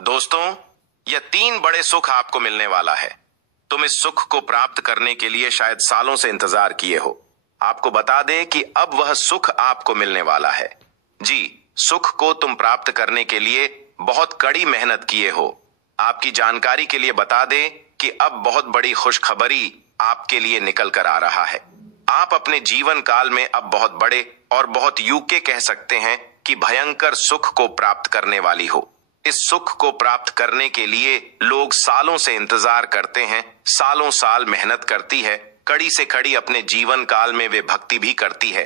दोस्तों, यह 3 बड़े सुख आपको मिलने वाला है। तुम इस सुख को प्राप्त करने के लिए शायद सालों से इंतजार किए हो। आपको बता दें कि अब वह सुख आपको मिलने वाला है। जी, सुख को तुम प्राप्त करने के लिए बहुत कड़ी मेहनत किए हो। आपकी जानकारी के लिए बता दें कि अब बहुत बड़ी खुशखबरी आपके लिए निकल कर आ रहा है। आप अपने जीवन काल में अब बहुत बड़े और बहुत यूके कह सकते हैं कि भयंकर सुख को प्राप्त करने वाली हो। इस सुख को प्राप्त करने के लिए लोग सालों से इंतजार करते हैं, सालों साल मेहनत करती है, कड़ी से कड़ी अपने जीवन काल में वे भक्ति भी करती है,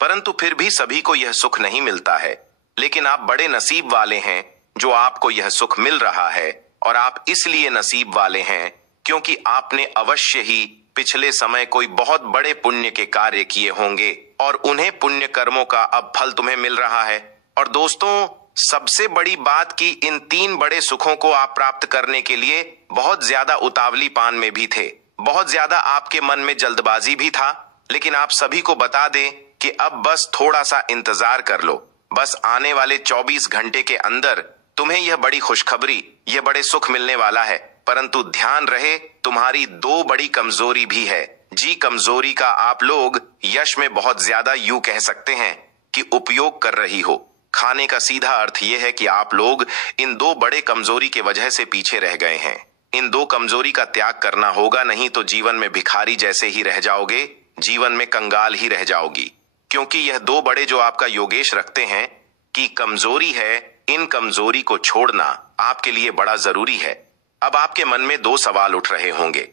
परंतु फिर भी सभी को यह सुख नहीं मिलता है। लेकिन आप बड़े नसीब वाले हैं जो आपको यह सुख मिल रहा है, और आप इसलिए नसीब वाले हैं क्योंकि आपने अवश्य ही पिछले समय कोई बहुत बड़े पुण्य के कार्य किए होंगे और उन्हें पुण्य कर्मों का अब फल तुम्हें मिल रहा है। और दोस्तों, सबसे बड़ी बात कि इन 3 बड़े सुखों को आप प्राप्त करने के लिए बहुत ज्यादा उतावली पान में भी थे, बहुत ज्यादा आपके मन में जल्दबाजी भी था। लेकिन आप सभी को बता दें कि अब बस थोड़ा सा इंतजार कर लो। बस आने वाले 24 घंटे के अंदर तुम्हें यह बड़ी खुशखबरी, यह बड़े सुख मिलने वाला है। परंतु ध्यान रहे, तुम्हारी 2 बड़ी कमजोरी भी है। जी, कमजोरी का आप लोग यश में बहुत ज्यादा यूं कह सकते हैं कि उपयोग कर रही हो। खाने का सीधा अर्थ यह है कि आप लोग इन 2 बड़े कमजोरी के वजह से पीछे रह गए हैं। इन 2 कमजोरी का त्याग करना होगा, नहीं तो जीवन में भिखारी जैसे ही रह जाओगे, जीवन में कंगाल ही रह जाओगी। क्योंकि यह 2 बड़े जो आपका योगेश रखते हैं कि कमजोरी है, इन कमजोरी को छोड़ना आपके लिए बड़ा जरूरी है। अब आपके मन में 2 सवाल उठ रहे होंगे,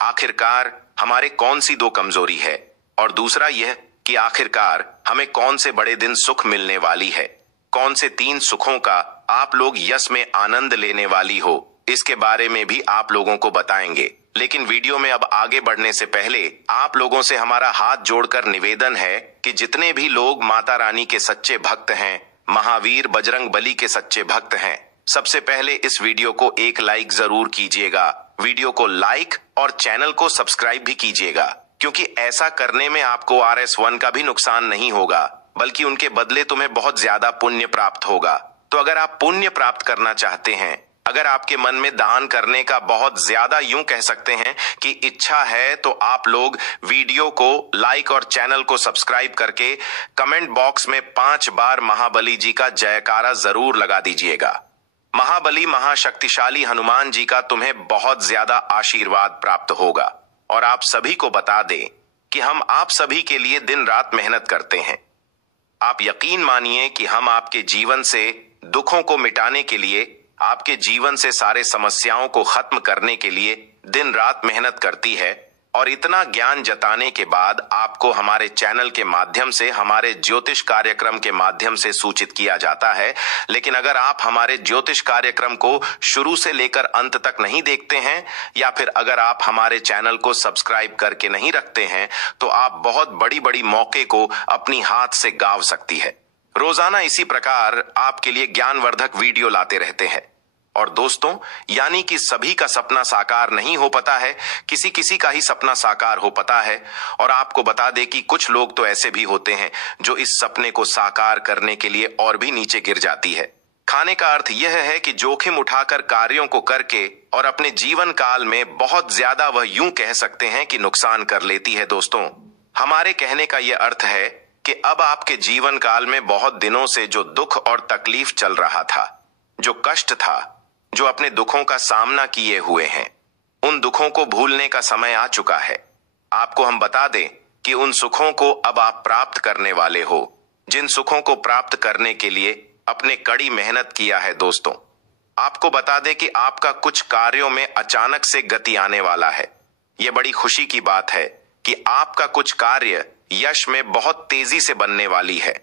आखिरकार हमारे कौन सी 2 कमजोरी है, और दूसरा यह कि आखिरकार हमें कौन से बड़े दिन सुख मिलने वाली है, कौन से 3 सुखों का आप लोग यश में आनंद लेने वाली हो। इसके बारे में भी आप लोगों को बताएंगे। लेकिन वीडियो में अब आगे बढ़ने से पहले आप लोगों से हमारा हाथ जोड़कर निवेदन है कि जितने भी लोग माता रानी के सच्चे भक्त हैं, महावीर बजरंग बली के सच्चे भक्त हैं, सबसे पहले इस वीडियो को एक लाइक जरूर कीजिएगा। वीडियो को लाइक और चैनल को सब्सक्राइब भी कीजिएगा, क्योंकि ऐसा करने में आपको RS1 का भी नुकसान नहीं होगा, बल्कि उनके बदले तुम्हें बहुत ज्यादा पुण्य प्राप्त होगा। तो अगर आप पुण्य प्राप्त करना चाहते हैं, अगर आपके मन में दान करने का बहुत ज्यादा यूं कह सकते हैं कि इच्छा है, तो आप लोग वीडियो को लाइक और चैनल को सब्सक्राइब करके कमेंट बॉक्स में 5 बार महाबली जी का जयकारा जरूर लगा दीजिएगा। महाबली महाशक्तिशाली हनुमान जी का तुम्हें बहुत ज्यादा आशीर्वाद प्राप्त होगा। और आप सभी को बता दें कि हम आप सभी के लिए दिन रात मेहनत करते हैं। आप यकीन मानिए कि हम आपके जीवन से दुखों को मिटाने के लिए, आपके जीवन से सारे समस्याओं को खत्म करने के लिए दिन रात मेहनत करती है। और इतना ज्ञान जताने के बाद आपको हमारे चैनल के माध्यम से, हमारे ज्योतिष कार्यक्रम के माध्यम से सूचित किया जाता है। लेकिन अगर आप हमारे ज्योतिष कार्यक्रम को शुरू से लेकर अंत तक नहीं देखते हैं, या फिर अगर आप हमारे चैनल को सब्सक्राइब करके नहीं रखते हैं, तो आप बहुत बड़ी बड़ी मौके को अपनी हाथ से गांव सकती है। रोजाना इसी प्रकार आपके लिए ज्ञानवर्धक वीडियो लाते रहते हैं। और दोस्तों, यानी कि सभी का सपना साकार नहीं हो पाता है, किसी किसी का ही सपना साकार हो पाता है। और आपको बता दें कि कुछ लोग तो ऐसे भी होते हैं जो इस सपने को साकार करने के लिए और भी नीचे गिर जाती है। खाने का अर्थ यह है कि जोखिम उठाकर कार्यों को करके और अपने जीवन काल में बहुत ज्यादा वह यूं कह सकते हैं कि नुकसान कर लेती है। दोस्तों, हमारे कहने का यह अर्थ है कि अब आपके जीवन काल में बहुत दिनों से जो दुख और तकलीफ चल रहा था, जो कष्ट था, जो अपने दुखों का सामना किए हुए हैं, उन दुखों को भूलने का समय आ चुका है। आपको हम बता दें कि उन सुखों को अब आप प्राप्त करने वाले हो, जिन सुखों को प्राप्त करने के लिए अपने कड़ी मेहनत किया है। दोस्तों, आपको बता दें कि आपका कुछ कार्यों में अचानक से गति आने वाला है। यह बड़ी खुशी की बात है कि आपका कुछ कार्य यश में बहुत तेजी से बनने वाली है।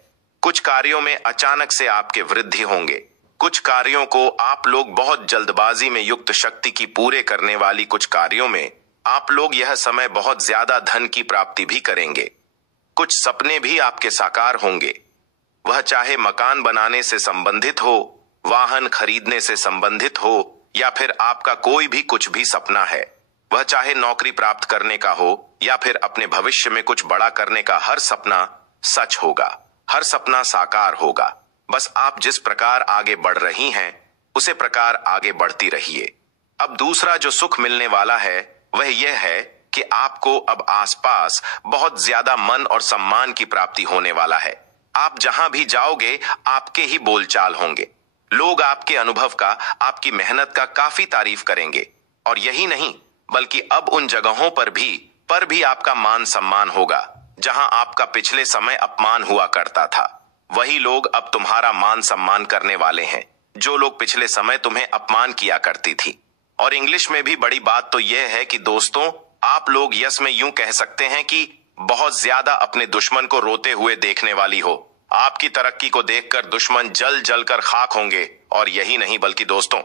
कुछ कार्यों में अचानक से आपके वृद्धि होंगे। कुछ कार्यों को आप लोग बहुत जल्दबाजी में युक्त शक्ति की पूरे करने वाली कुछ कार्यों में आप लोग यह समय बहुत ज्यादा धन की प्राप्ति भी करेंगे। कुछ सपने भी आपके साकार होंगे, वह चाहे मकान बनाने से संबंधित हो, वाहन खरीदने से संबंधित हो, या फिर आपका कोई भी कुछ भी सपना है। वह चाहे नौकरी प्राप्त करने का हो या फिर अपने भविष्य में कुछ बड़ा करने का, हर सपना सच होगा, हर सपना साकार होगा। बस आप जिस प्रकार आगे बढ़ रही हैं, उसे प्रकार आगे बढ़ती रहिए। अब दूसरा जो सुख मिलने वाला है वह यह है कि आपको अब आसपास बहुत ज्यादा मन और सम्मान की प्राप्ति होने वाला है। आप जहां भी जाओगे आपके ही बोलचाल होंगे। लोग आपके अनुभव का, आपकी मेहनत का काफी तारीफ करेंगे। और यही नहीं बल्कि अब उन जगहों पर भी आपका मान सम्मान होगा जहां आपका पिछले समय अपमान हुआ करता था। वही लोग अब तुम्हारा मान सम्मान करने वाले हैं जो लोग पिछले समय तुम्हें अपमान किया करती थी। और इंग्लिश में भी बड़ी बात तो यह है कि दोस्तों, आप लोग यस में यूं कह सकते हैं कि बहुत ज्यादा अपने दुश्मन को रोते हुए देखने वाली हो। आपकी तरक्की को देखकर दुश्मन जल जल कर खाक होंगे। और यही नहीं बल्कि दोस्तों,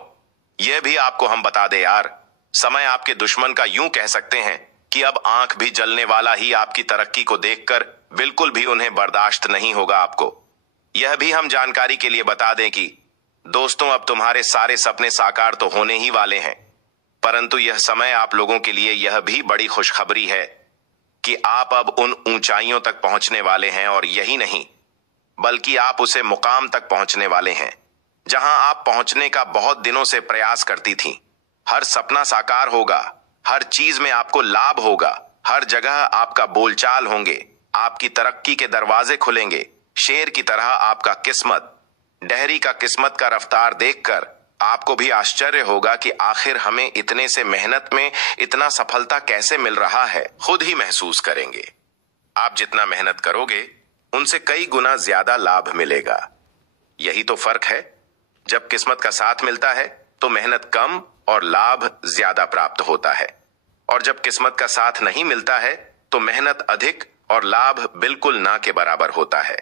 यह भी आपको हम बता दे यार, समय आपके दुश्मन का यूं कह सकते हैं कि अब आंख भी जलने वाला ही आपकी तरक्की को देखकर बिल्कुल भी उन्हें बर्दाश्त नहीं होगा आपको। यह भी हम जानकारी के लिए बता दें कि दोस्तों, अब तुम्हारे सारे सपने साकार तो होने ही वाले हैं, परंतु यह समय आप लोगों के लिए यह भी बड़ी खुशखबरी है कि आप अब उन ऊंचाइयों तक पहुंचने वाले हैं। और यही नहीं बल्कि आप उसे मुकाम तक पहुंचने वाले हैं जहां आप पहुंचने का बहुत दिनों से प्रयास करती थीं। हर सपना साकार होगा, हर चीज में आपको लाभ होगा, हर जगह आपका बोलचाल होंगे, आपकी तरक्की के दरवाजे खुलेंगे। शेर की तरह आपका किस्मत, डहरी का किस्मत का रफ्तार देखकर आपको भी आश्चर्य होगा कि आखिर हमें इतने से मेहनत में इतना सफलता कैसे मिल रहा है। खुद ही महसूस करेंगे। आप जितना मेहनत करोगे उनसे कई गुना ज्यादा लाभ मिलेगा। यही तो फर्क है। जब किस्मत का साथ मिलता है तो मेहनत कम और लाभ ज्यादा प्राप्त होता है, और जब किस्मत का साथ नहीं मिलता है तो मेहनत अधिक और लाभ बिल्कुल ना के बराबर होता है,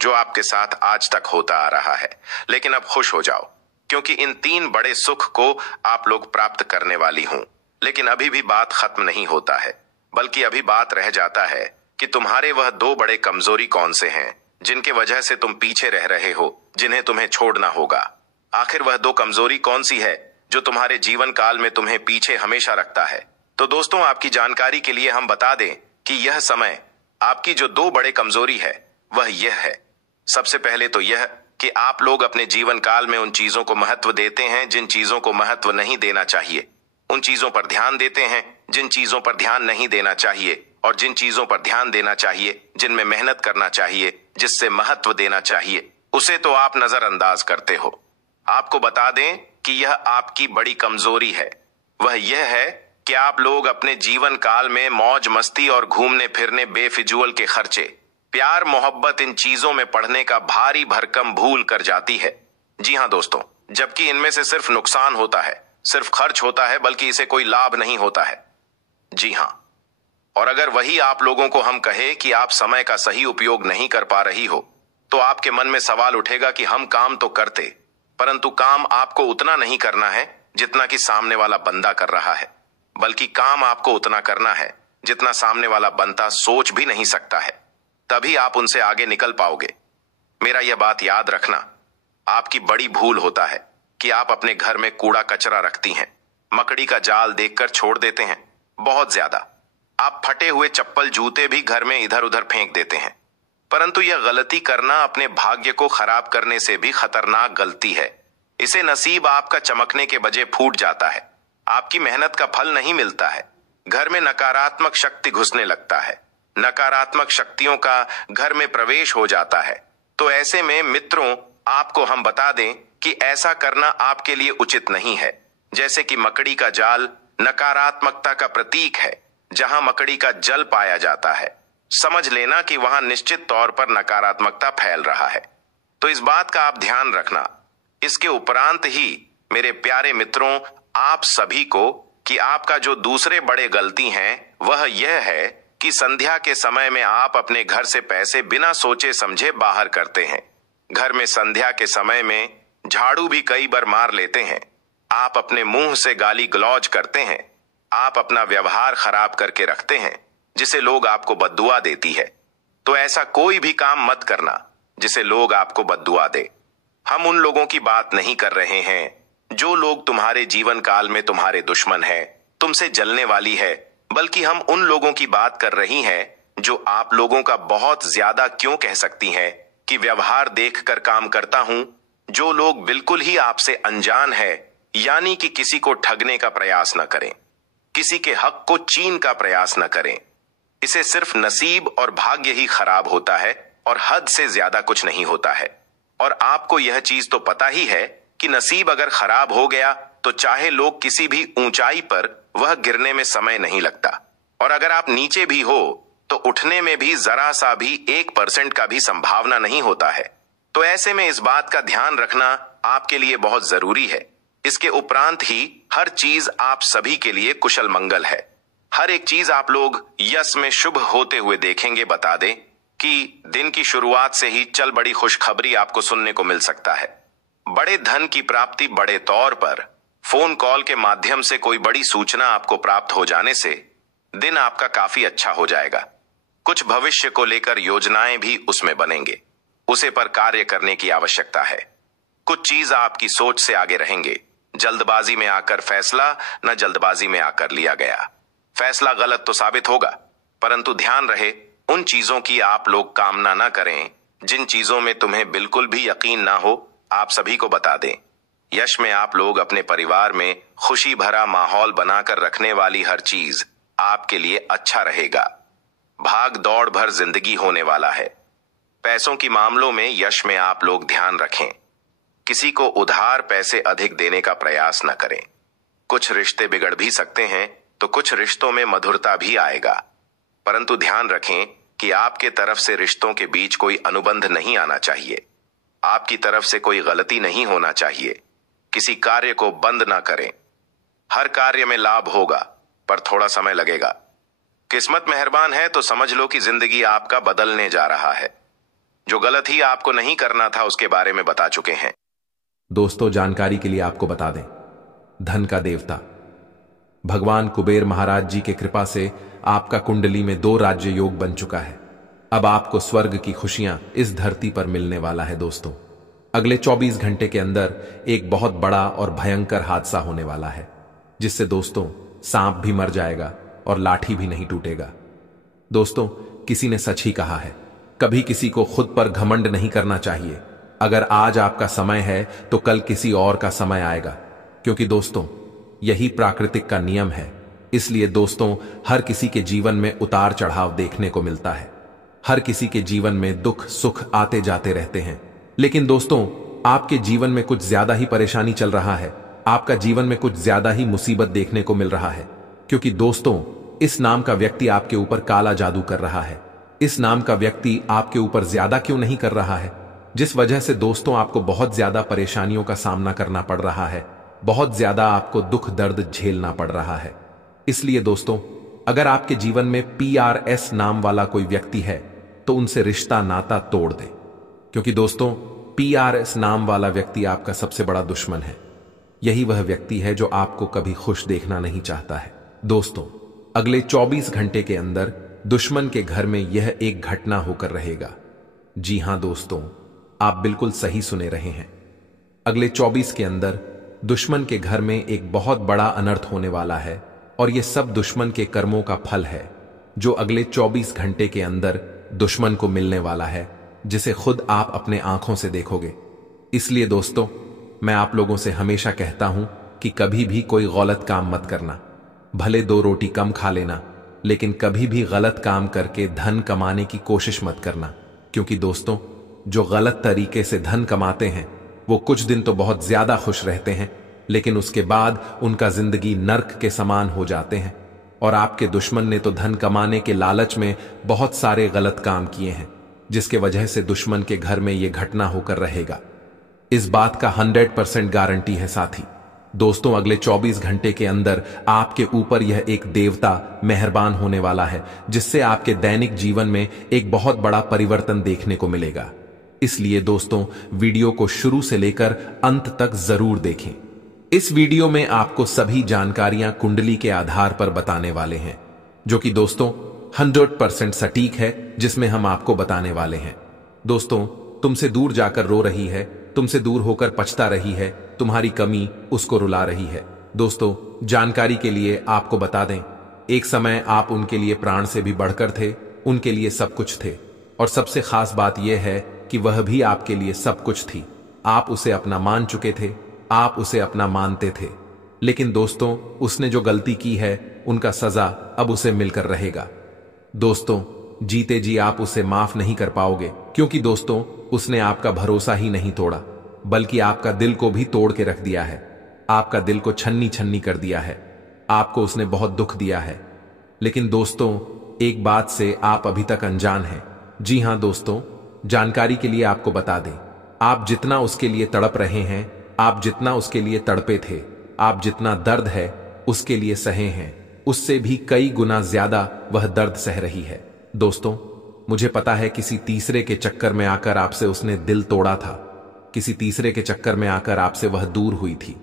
जो आपके साथ आज तक होता आ रहा है। लेकिन अब खुश हो जाओ, क्योंकि इन 3 बड़े सुख को आप लोग प्राप्त करने वाली हूं। लेकिन अभी भी बात खत्म नहीं होता है, बल्कि अभी बात रह जाता है कि तुम्हारे वह 2 बड़े कमजोरी कौन से हैं जिनके वजह से तुम पीछे रह रहे हो, जिन्हें तुम्हें छोड़ना होगा। आखिर वह 2 कमजोरी कौन सी है जो तुम्हारे जीवन काल में तुम्हें पीछे हमेशा रखता है? तो दोस्तों, आपकी जानकारी के लिए हम बता दें कि यह समय आपकी जो 2 बड़े कमजोरी है वह यह है। सबसे पहले तो यह कि आप लोग अपने जीवन काल में उन चीजों को महत्व देते हैं जिन चीजों को महत्व नहीं देना चाहिए, उन चीजों पर ध्यान देते हैं जिन चीजों पर ध्यान नहीं देना चाहिए, और जिन चीजों पर ध्यान देना चाहिए, जिनमें मेहनत करना चाहिए, जिससे महत्व देना चाहिए, उसे तो आप नजरअंदाज करते हो। आपको बता दें कि यह आपकी बड़ी कमजोरी है। वह यह है कि आप लोग अपने जीवन काल में मौज मस्ती और घूमने फिरने, बेफिजूल के खर्चे, प्यार मोहब्बत, इन चीजों में पढ़ने का भारी भरकम भूल कर जाती है। जी हां दोस्तों, जबकि इनमें से सिर्फ नुकसान होता है, सिर्फ खर्च होता है, बल्कि इसे कोई लाभ नहीं होता है। जी हां, और अगर वही आप लोगों को हम कहे कि आप समय का सही उपयोग नहीं कर पा रही हो, तो आपके मन में सवाल उठेगा कि हम काम तो करते, परंतु काम आपको उतना नहीं करना है जितना कि सामने वाला बंदा कर रहा है, बल्कि काम आपको उतना करना है जितना सामने वाला बंदा सोच भी नहीं सकता है। तभी आप उनसे आगे निकल पाओगे। मेरा यह बात याद रखना, आपकी बड़ी भूल होता है कि आप अपने घर में कूड़ा कचरा रखती हैं, मकड़ी का जाल देखकर छोड़ देते हैं। बहुत ज्यादा आप फटे हुए चप्पल जूते भी घर में इधर उधर फेंक देते हैं, परंतु यह गलती करना अपने भाग्य को खराब करने से भी खतरनाक गलती है। इसे नसीब आपका चमकने के बजाय फूट जाता है, आपकी मेहनत का फल नहीं मिलता है। घर में नकारात्मक शक्ति घुसने लगता है, नकारात्मक शक्तियों का घर में प्रवेश हो जाता है। तो ऐसे में मित्रों, आपको हम बता दें कि ऐसा करना आपके लिए उचित नहीं है। जैसे कि मकड़ी का जाल नकारात्मकता का प्रतीक है, जहां मकड़ी का जल पाया जाता है, समझ लेना कि वहां निश्चित तौर पर नकारात्मकता फैल रहा है। तो इस बात का आप ध्यान रखना। इसके उपरांत ही मेरे प्यारे मित्रों, आप सभी को कि आपका जो दूसरे बड़े गलती हैं वह यह है कि संध्या के समय में आप अपने घर से पैसे बिना सोचे समझे बाहर करते हैं। घर में संध्या के समय में झाड़ू भी कई बार मार लेते हैं। आप अपने मुंह से गाली गलौज करते हैं। आप अपना व्यवहार खराब करके रखते हैं, जिसे लोग आपको बद्दुआ देती है। तो ऐसा कोई भी काम मत करना जिसे लोग आपको बद्दुआ दे। हम उन लोगों की बात नहीं कर रहे हैं जो लोग तुम्हारे जीवन काल में तुम्हारे दुश्मन है, तुमसे जलने वाली है, बल्कि हम उन लोगों की बात कर रही हैं जो आप लोगों का बहुत ज्यादा क्यों कह सकती हैं कि व्यवहार देखकर काम करता हूं, जो लोग बिल्कुल ही आपसे अनजान है, यानी कि किसी को ठगने का प्रयास न करें, किसी के हक को छीन का प्रयास न करें। इसे सिर्फ नसीब और भाग्य ही खराब होता है और हद से ज्यादा कुछ नहीं होता है। और आपको यह चीज तो पता ही है कि नसीब अगर खराब हो गया तो चाहे लोग किसी भी ऊंचाई पर, वह गिरने में समय नहीं लगता। और अगर आप नीचे भी हो तो उठने में भी जरा सा भी 1% का भी संभावना नहीं होता है। तो ऐसे में इस बात का ध्यान रखना आपके लिए बहुत जरूरी है। इसके उपरांत ही हर चीज आप सभी के लिए कुशल मंगल है। हर एक चीज आप लोग यश में शुभ होते हुए देखेंगे। बता दें कि दिन की शुरुआत से ही चल बड़ी खुशखबरी आपको सुनने को मिल सकता है। बड़े धन की प्राप्ति, बड़े तौर पर फोन कॉल के माध्यम से कोई बड़ी सूचना आपको प्राप्त हो जाने से दिन आपका काफी अच्छा हो जाएगा। कुछ भविष्य को लेकर योजनाएं भी उसमें बनेंगे, उसे पर कार्य करने की आवश्यकता है। कुछ चीज आपकी सोच से आगे रहेंगे। जल्दबाजी में आकर फैसला न जल्दबाजी में आकर लिया गया फैसला गलत तो साबित होगा, परंतु ध्यान रहे उन चीजों की आप लोग कामना ना करें जिन चीजों में तुम्हें बिल्कुल भी यकीन ना हो। आप सभी को बता दें, यश में आप लोग अपने परिवार में खुशी भरा माहौल बनाकर रखने वाली हर चीज आपके लिए अच्छा रहेगा। भाग दौड़ भर जिंदगी होने वाला है। पैसों की मामलों में यश में आप लोग ध्यान रखें, किसी को उधार पैसे अधिक देने का प्रयास न करें। कुछ रिश्ते बिगड़ भी सकते हैं तो कुछ रिश्तों में मधुरता भी आएगा, परंतु ध्यान रखें कि आपके तरफ से रिश्तों के बीच कोई अनुबंध नहीं आना चाहिए। आपकी तरफ से कोई गलती नहीं होना चाहिए। किसी कार्य को बंद ना करें। हर कार्य में लाभ होगा पर थोड़ा समय लगेगा। किस्मत मेहरबान है तो समझ लो कि जिंदगी आपका बदलने जा रहा है। जो गलत ही आपको नहीं करना था उसके बारे में बता चुके हैं। दोस्तों, जानकारी के लिए आपको बता दें, धन का देवता भगवान कुबेर महाराज जी के कृपा से आपका कुंडली में 2 राज्य योग बन चुका है। अब आपको स्वर्ग की खुशियां इस धरती पर मिलने वाला है। दोस्तों, अगले 24 घंटे के अंदर एक बहुत बड़ा और भयंकर हादसा होने वाला है, जिससे दोस्तों सांप भी मर जाएगा और लाठी भी नहीं टूटेगा। दोस्तों, किसी ने सच ही कहा है, कभी किसी को खुद पर घमंड नहीं करना चाहिए। अगर आज आपका समय है तो कल किसी और का समय आएगा, क्योंकि दोस्तों यही प्राकृतिक का नियम है। इसलिए दोस्तों, हर किसी के जीवन में उतार चढ़ाव देखने को मिलता है। हर किसी के जीवन में दुख सुख आते जाते रहते हैं। लेकिन दोस्तों, आपके जीवन में कुछ ज्यादा ही परेशानी चल रहा है। आपका जीवन में कुछ ज्यादा ही मुसीबत देखने को मिल रहा है, क्योंकि दोस्तों इस नाम का व्यक्ति आपके ऊपर काला जादू कर रहा है। इस नाम का व्यक्ति आपके ऊपर ज्यादा क्यों नहीं कर रहा है, जिस वजह से दोस्तों आपको बहुत ज्यादा परेशानियों का सामना करना पड़ रहा है, बहुत ज्यादा आपको दुख दर्द झेलना पड़ रहा है। इसलिए दोस्तों, अगर आपके जीवन में PRS नाम वाला कोई व्यक्ति है तो उनसे रिश्ता नाता तोड़ दे, क्योंकि दोस्तों PRS नाम वाला व्यक्ति आपका सबसे बड़ा दुश्मन है। यही वह व्यक्ति है जो आपको कभी खुश देखना नहीं चाहता है। दोस्तों, अगले 24 घंटे के अंदर दुश्मन के घर में यह एक घटना होकर रहेगा। जी हां दोस्तों, आप बिल्कुल सही सुने रहे हैं। अगले 24 के अंदर दुश्मन के घर में एक बहुत बड़ा अनर्थ होने वाला है, और यह सब दुश्मन के कर्मों का फल है जो अगले 24 घंटे के अंदर दुश्मन को मिलने वाला है, जिसे खुद आप अपने आंखों से देखोगे। इसलिए दोस्तों, मैं आप लोगों से हमेशा कहता हूं कि कभी भी कोई गलत काम मत करना। भले 2 रोटी कम खा लेना, लेकिन कभी भी गलत काम करके धन कमाने की कोशिश मत करना, क्योंकि दोस्तों जो गलत तरीके से धन कमाते हैं वो कुछ दिन तो बहुत ज्यादा खुश रहते हैं, लेकिन उसके बाद उनका जिंदगी नर्क के समान हो जाते हैं। और आपके दुश्मन ने तो धन कमाने के लालच में बहुत सारे गलत काम किए हैं, जिसके वजह से दुश्मन के घर में यह घटना होकर रहेगा। इस बात का 100% गारंटी है साथी। दोस्तों, अगले 24 घंटे के अंदर आपके ऊपर यह एक देवता मेहरबान होने वाला है, जिससे आपके दैनिक जीवन में एक बहुत बड़ा परिवर्तन देखने को मिलेगा। इसलिए दोस्तों, वीडियो को शुरू से लेकर अंत तक जरूर देखें। इस वीडियो में आपको सभी जानकारियां कुंडली के आधार पर बताने वाले हैं, जो कि दोस्तों 100% सटीक है, जिसमें हम आपको बताने वाले हैं। दोस्तों, तुमसे दूर जाकर रो रही है, तुमसे दूर होकर पछता रही है, तुम्हारी कमी उसको रुला रही है। दोस्तों, जानकारी के लिए आपको बता दें, एक समय आप उनके लिए प्राण से भी बढ़कर थे, उनके लिए सब कुछ थे, और सबसे खास बात यह है कि वह भी आपके लिए सब कुछ थी। आप उसे अपना मान चुके थे, आप उसे अपना मानते थे। लेकिन दोस्तों, उसने जो गलती की है उनका सजा अब उसे मिलकर रहेगा। दोस्तों, जीते जी आप उसे माफ नहीं कर पाओगे, क्योंकि दोस्तों उसने आपका भरोसा ही नहीं तोड़ा, बल्कि आपका दिल को भी तोड़ के रख दिया है। आपका दिल को छन्नी छन्नी कर दिया है। आपको उसने बहुत दुख दिया है। लेकिन दोस्तों, एक बात से आप अभी तक अनजान हैं। जी हां दोस्तों, जानकारी के लिए आपको बता दें, आप जितना उसके लिए तड़प रहे हैं, आप जितना उसके लिए तड़पे थे, आप जितना दर्द है उसके लिए सहे हैं, उससे भी कई गुना ज्यादा वह दर्द सह रही है। दोस्तों, मुझे पता है किसी तीसरे के चक्कर में आकर आपसे उसने दिल तोड़ा था। किसी तीसरे के चक्कर में आकर आपसे वह दूर हुई थी।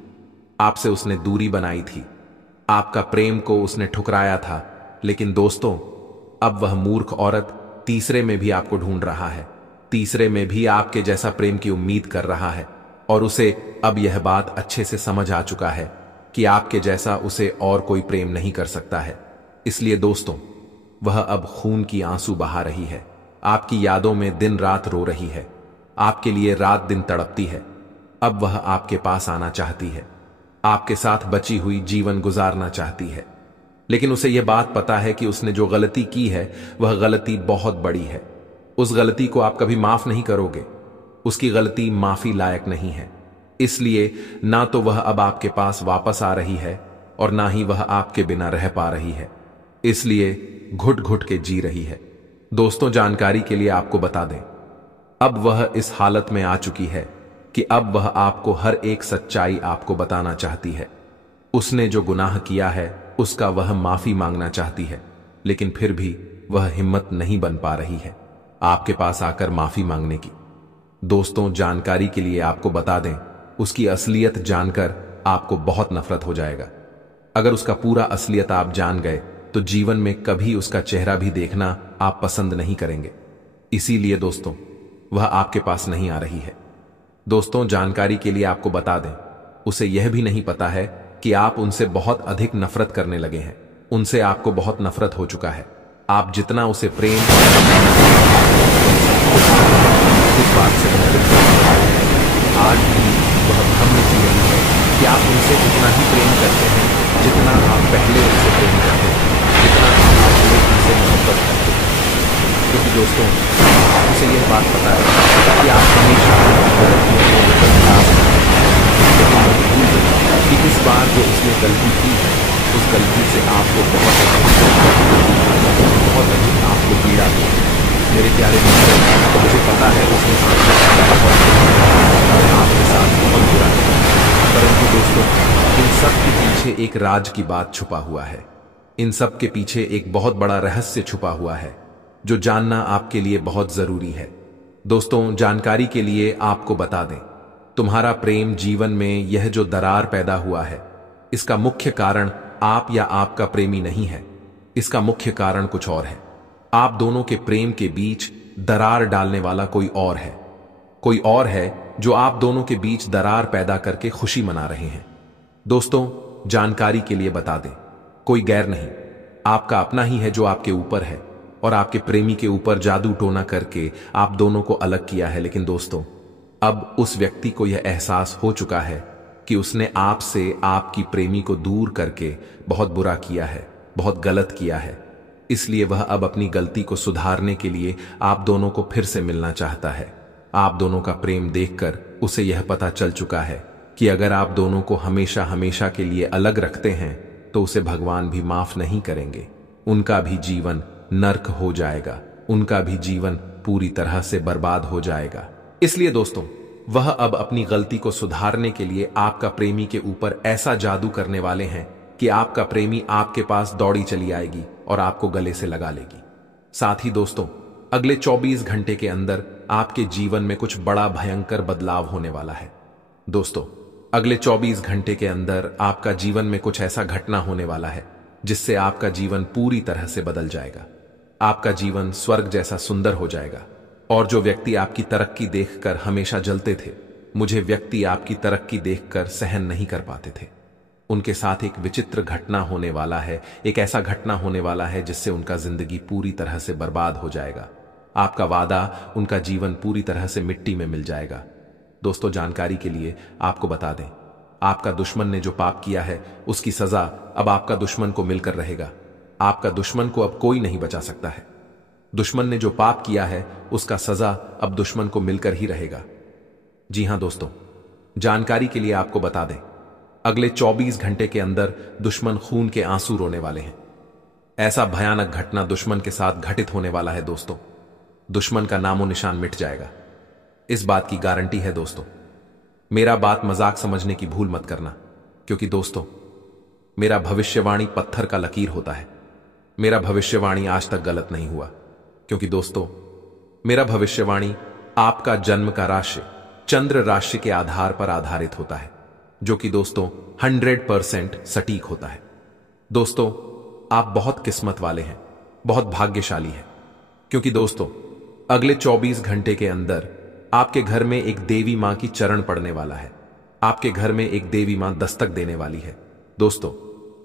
आपसे उसने दूरी बनाई थी। आपका प्रेम को उसने ठुकराया था। लेकिन दोस्तों, अब वह मूर्ख औरत तीसरे में भी आपको ढूंढ रहा है। तीसरे में भी आपके जैसा प्रेम की उम्मीद कर रहा है, और उसे अब यह बात अच्छे से समझ आ चुका है कि आपके जैसा उसे और कोई प्रेम नहीं कर सकता है। इसलिए दोस्तों, वह अब खून की आंसू बहा रही है। आपकी यादों में दिन रात रो रही है। आपके लिए रात दिन तड़पती है। अब वह आपके पास आना चाहती है। आपके साथ बची हुई जीवन गुजारना चाहती है। लेकिन उसे यह बात पता है कि उसने जो गलती की है वह गलती बहुत बड़ी है। उस गलती को आप कभी माफ नहीं करोगे। उसकी गलती माफी लायक नहीं है। इसलिए ना तो वह अब आपके पास वापस आ रही है और ना ही वह आपके बिना रह पा रही है। इसलिए घुट घुट के जी रही है। दोस्तों, जानकारी के लिए आपको बता दें, अब वह इस हालत में आ चुकी है कि अब वह आपको हर एक सच्चाई आपको बताना चाहती है। उसने जो गुनाह किया है उसका वह माफी मांगना चाहती है, लेकिन फिर भी वह हिम्मत नहीं बन पा रही है आपके पास आकर माफी मांगने की। दोस्तों, जानकारी के लिए आपको बता दें, उसकी असलियत जानकर आपको बहुत नफरत हो जाएगा। अगर उसका पूरा असलियत आप जान गए तो जीवन में कभी उसका चेहरा भी देखना आप पसंद नहीं करेंगे। इसीलिए दोस्तों, वह आपके पास नहीं आ रही है। दोस्तों, जानकारी के लिए आपको बता दें, उसे यह भी नहीं पता है कि आप उनसे बहुत अधिक नफरत करने लगे हैं। उनसे आपको बहुत नफरत हो चुका है। आप जितना उसे प्रेम इस बात से आज भी वह भ्रम में जी रही है कि आप उनसे उतना ही प्रेम करते हैं जितना आप पहले उनसे प्रेम करते हैं, जितना आप उनसे मोहब्बत करते हैं। क्योंकि दोस्तों, उसे यह बात पता है कि आप हमेशा कि इस बार जो उसने गलती की है उस गलती से आपको बहुत अधिक आपको पीड़ा दी। मेरे प्यारे मित्र, मुझे पता है उसने आपके साथ बहुत बुरा किया, परंतु दोस्तों, इन सब के पीछे एक राज की बात छुपा हुआ है। इन सब के पीछे एक बहुत बड़ा रहस्य छुपा हुआ है जो जानना आपके लिए बहुत जरूरी है। दोस्तों, जानकारी के लिए आपको बता दें, तुम्हारा प्रेम जीवन में यह जो दरार पैदा हुआ है, इसका मुख्य कारण आप या आपका प्रेमी नहीं है। इसका मुख्य कारण कुछ और है। आप दोनों के प्रेम के बीच दरार डालने वाला कोई और है। कोई और है जो आप दोनों के बीच दरार पैदा करके खुशी मना रहे हैं। दोस्तों, जानकारी के लिए बता दें, कोई गैर नहीं, आपका अपना ही है जो आपके ऊपर है और आपके प्रेमी के ऊपर जादू टोना करके आप दोनों को अलग किया है। लेकिन दोस्तों, अब उस व्यक्ति को यह एहसास हो चुका है कि उसने आपसे आपकी प्रेमी को दूर करके बहुत बुरा किया है, बहुत गलत किया है। इसलिए वह अब अपनी गलती को सुधारने के लिए आप दोनों को फिर से मिलना चाहता है। आप दोनों का प्रेम देखकर उसे यह पता चल चुका है कि अगर आप दोनों को हमेशा हमेशा के लिए अलग रखते हैं तो उसे भगवान भी माफ नहीं करेंगे। उनका भी जीवन नर्क हो जाएगा। उनका भी जीवन पूरी तरह से बर्बाद हो जाएगा। इसलिए दोस्तों, वह अब अपनी गलती को सुधारने के लिए आपका प्रेमी के ऊपर ऐसा जादू करने वाले हैं कि आपका प्रेमी आपके पास दौड़ी चली आएगी और आपको गले से लगा लेगी। साथ ही दोस्तों, अगले 24 घंटे के अंदर आपके जीवन में कुछ बड़ा भयंकर बदलाव होने वाला है। दोस्तों, अगले 24 घंटे के अंदर आपका जीवन में कुछ ऐसा घटना होने वाला है जिससे आपका जीवन पूरी तरह से बदल जाएगा। आपका जीवन स्वर्ग जैसा सुंदर हो जाएगा। और जो व्यक्ति आपकी तरक्की देखकर हमेशा जलते थे, मुझे व्यक्ति आपकी तरक्की देखकर सहन नहीं कर पाते थे, उनके साथ एक विचित्र घटना होने वाला है। एक ऐसा घटना होने वाला है जिससे उनका जिंदगी पूरी तरह से बर्बाद हो जाएगा। आपका वादा, उनका जीवन पूरी तरह से मिट्टी में मिल जाएगा। दोस्तों, जानकारी के लिए आपको बता दें, आपका दुश्मन ने जो पाप किया है उसकी सजा अब आपका दुश्मन को मिलकर रहेगा। आपका दुश्मन को अब कोई नहीं बचा सकता है। दुश्मन ने जो पाप किया है उसका सजा अब दुश्मन को मिलकर ही रहेगा। जी हां दोस्तों, जानकारी के लिए आपको बता दें, अगले 24 घंटे के अंदर दुश्मन खून के आंसू रोने वाले हैं। ऐसा भयानक घटना दुश्मन के साथ घटित होने वाला है दोस्तों। दुश्मन का नामो निशान मिट जाएगा, इस बात की गारंटी है दोस्तों। मेरा बात मजाक समझने की भूल मत करना, क्योंकि दोस्तों मेरा भविष्यवाणी पत्थर का लकीर होता है। मेरा भविष्यवाणी आज तक गलत नहीं हुआ, क्योंकि दोस्तों मेरा भविष्यवाणी आपका जन्म का राशि चंद्र राशि के आधार पर आधारित होता है, जो कि दोस्तों 100% सटीक होता है। दोस्तों आप बहुत किस्मत वाले हैं, बहुत भाग्यशाली हैं, क्योंकि दोस्तों अगले 24 घंटे के अंदर आपके घर में एक देवी मां की चरण पड़ने वाला है। आपके घर में एक देवी मां दस्तक देने वाली है। दोस्तों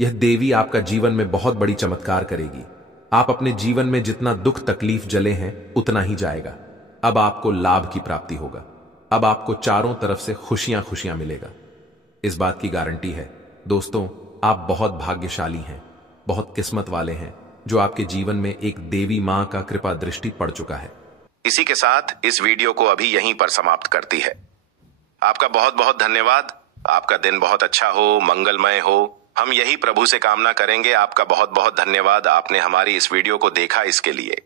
यह देवी आपका जीवन में बहुत बड़ी चमत्कार करेगी। आप अपने जीवन में जितना दुख तकलीफ जले हैं उतना ही जाएगा। अब आपको लाभ की प्राप्ति होगा। अब आपको चारों तरफ से खुशियां खुशियां मिलेगा, इस बात की गारंटी है। दोस्तों आप बहुत भाग्यशाली हैं, बहुत किस्मत वाले हैं, जो आपके जीवन में एक देवी मां का कृपा दृष्टि पड़ चुका है। इसी के साथ इस वीडियो को अभी यहीं पर समाप्त करती है। आपका बहुत बहुत धन्यवाद। आपका दिन बहुत अच्छा हो, मंगलमय हो। हम यही प्रभु से कामना करेंगे। आपका बहुत बहुत धन्यवाद, आपने हमारी इस वीडियो को देखा इसके लिए।